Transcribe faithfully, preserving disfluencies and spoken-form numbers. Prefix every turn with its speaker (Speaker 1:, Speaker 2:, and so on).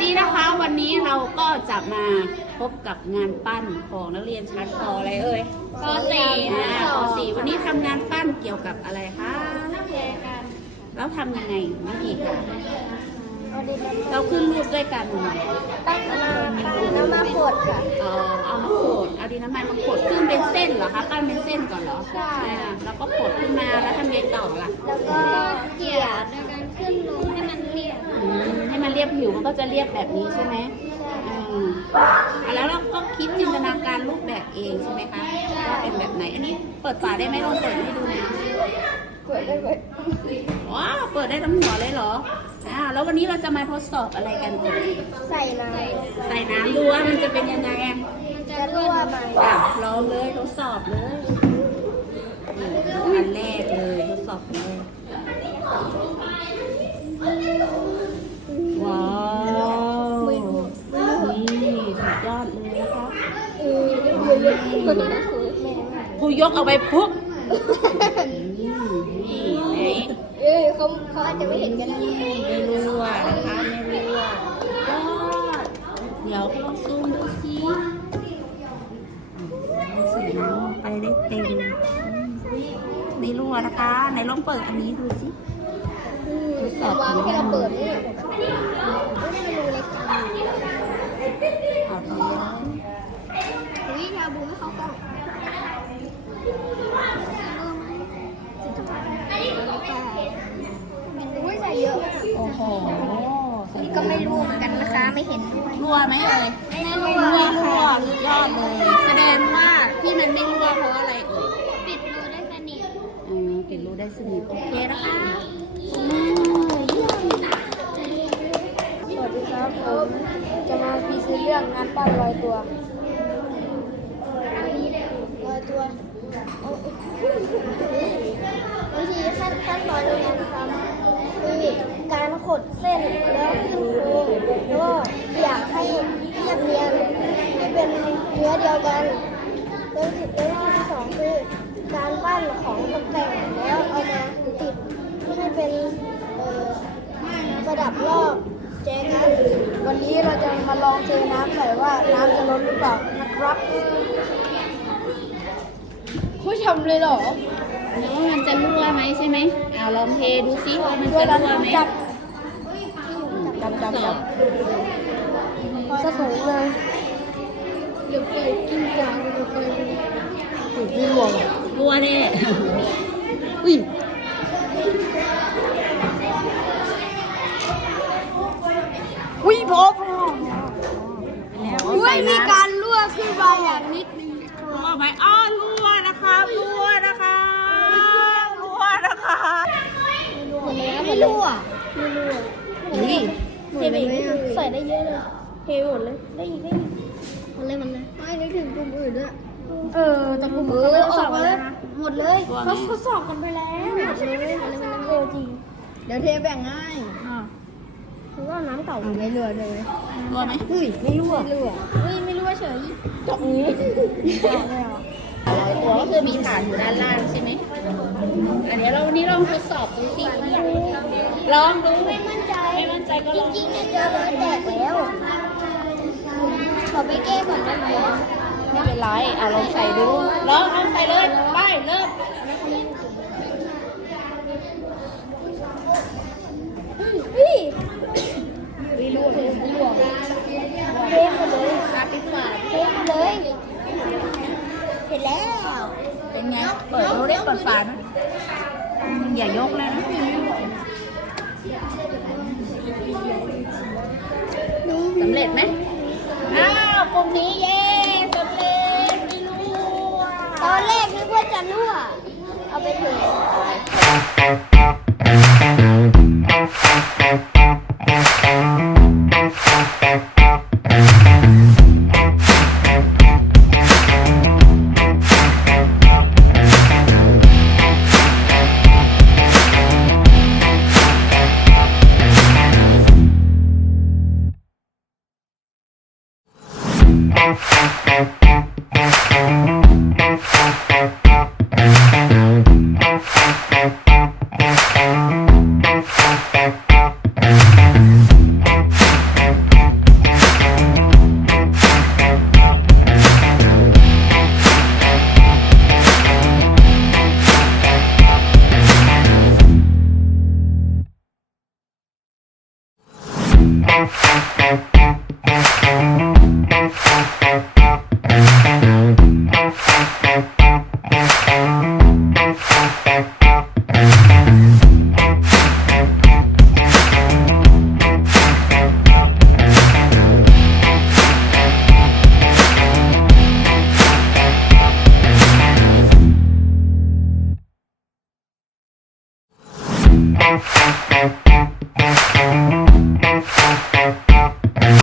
Speaker 1: ดีนะคะวันนี้เราก็จะมาพบกับงานปั้นของนักเรียนชั้นป.อะไรเอ่ยป.สี่นะป.สี่วันนี้ทำงานปั้นเกี่ยวกับอะไรคะแล้วทำยังไงวิธีการเราขึ้นรูปด้วยกัน
Speaker 2: ตั้งน้ำมาขดค่ะ
Speaker 1: เออเอามาขดเอาดินน้ำมันมาขดขึ้นเป็นเส้นเหรอคะปั้นเป็นเส้นก่อนเหรอใช่แล้วก็ขดขึ้นมาแล้วทำไงต่อล่ะ
Speaker 2: แล้วก็เกี่ยโดยการขึ้นลงให้มันเรียบ
Speaker 1: ให้มันเรียบผิวมันก็จะเรียบแบบนี้ใช่ไหมอืมแล้วเราก็คิดจินตนาการรูปแบบเองใช่ไหมคะว่าเป็นแบบไหนอันนี้เปิดฝาได้ไหมลองเปิดให้ดูหน่อย
Speaker 2: เปิดได้ไหม
Speaker 1: ว้าวเปิดได้ทั้งหัวเลยเหรออ่าแล้ววันนี้เราจะมาทดสอบอะไรกันเอ่ย
Speaker 2: ใส่น้
Speaker 1: ำใส่น้ำดูว่ามันจะเป็นยังไง
Speaker 2: มันจะรั่วไหม
Speaker 1: อ่ะลองเลยทดสอบเลยอันแรกเลยทดสอบเลยว้าวนี่สุดยอดเลยนะคะครูยกเอาไปปุ๊บนี่ไหน
Speaker 2: เออเขาเขาอาจจะไม่เห็นกันนะ
Speaker 1: ไม่รู้ว่านะคะไม่รู้ว่าก็เดี๋ยวลองซูมดูสิสีน้ำไปได้เต็มไม่รู้นะคะไหนลองเปิดอันนี้ดูสิทดสอบดู
Speaker 2: ว่าเปิดเนี่ยไม่ได้รู้เลยค่ะ
Speaker 1: เอาที
Speaker 2: อุ้ยชาบูไม่เข้ากล้องอุ้ยใส่เยอะ
Speaker 1: โอ้โห
Speaker 2: นี่ก็ไม่รู้เหมือนกันนะคะไม่เห็นด้วย
Speaker 1: รั่วไหมเอ่ย
Speaker 2: ไม่รั่ว
Speaker 1: ไม่รั่วสุดยอดเลยแสดงว่าที่มันไม่รั่วเพราะอะไรเอ่ย
Speaker 2: ปิดรูได้สนิท
Speaker 1: อืมปิดรูได้สนิทโอเคนะคะ
Speaker 2: สวัสดีครับผมจะมาพรีเซนต์เรื่องงานปั้นลอยตัวลอยตัววิธีขั้นขั้นตอนในการทำคือการขดเส้นแล้วขึ้นโค้งแล้วก็อยากให้เรียบเนียนให้เป็นเนื้อเดียวกันแล้ววิธีที่สองคือการปั้นของตกแต่งแล้วเอามาติดให้เป็นประดับรอบแจกันวันนี้เราจะมาลองเทน้ำใส่ว่าน้ำจะล้นหรือเปล่านะครับผู้ชมเลยเหรอ
Speaker 1: แล้วมันจะรั่วไหมใช่ไหมเอาลองเทดูซิว่ามันจะรั่วไหม
Speaker 2: จับจับจับจับสะสูงเลยเดี๋ยวไปกินกลางเดี๋ยวไปถูกไม่รั่ว
Speaker 1: รั่วแน่อุ้ย
Speaker 2: อุ้ยพอพออุ้ยมีการรั่วขึ้นมาอย่างนิดนึง
Speaker 1: รั่วไหมอ้อรั่วนะคะรั่วนะคะรั่วนะคะ
Speaker 2: ไม่รั่วไม่รั่ว
Speaker 1: นี่
Speaker 2: เทไปใส่ได้เยอะเลยเทหมดเลยได้อีกได้อีกมันเลยมันเลยไม่นึกถึงกลุ่มอื่นด้วย
Speaker 1: เออแต่กลุ่ม
Speaker 2: อื่นเขาออกมาแล้วหมดเลยเขาทดสอบกันไปแล้วหมดเลยมันเลยมันเออจริงเดี๋ยวเทแบ่งง่ายเพราะว่าน้ำเก่าไม่รั่วเลย
Speaker 1: รั่วไหม
Speaker 2: เฮ้ยไม่รั่วไม่รั่วเฮ้ยไม่รั่วเฉยตรงนี้
Speaker 1: ตัวก็คือมีฐานอยู่ด้านล่างใช่ไหมอันนี้เราวันนี้ลองทดสอบดูสิลองดู
Speaker 2: ไม่มั่นใจ
Speaker 1: ไม่มั่นใจก็ลอง
Speaker 2: จริงๆเนี่ยเจอเลยแตกแล้วขอไปแก้ก่อนได้ไหม
Speaker 1: ไม่เป็นไรเอาลองใส่ดูลองลองใส่เลยไปเริ่ม
Speaker 2: เฮ้ย
Speaker 1: ไม่รู้เลยไม่รู้
Speaker 2: เทหมดเลย
Speaker 1: อาปิดฝา
Speaker 2: เทหมดเลยเสร็จแล้ว
Speaker 1: เป็นไงเปิดเราได้เปิดฝานะอย่ายกเลยนะสำเร็จไหมอ้าวกลุ่มนี้เย้สำเร็จไม่รั่ว
Speaker 2: ตอนแรกนึกว่าจะรั่วเอาไปเถอะ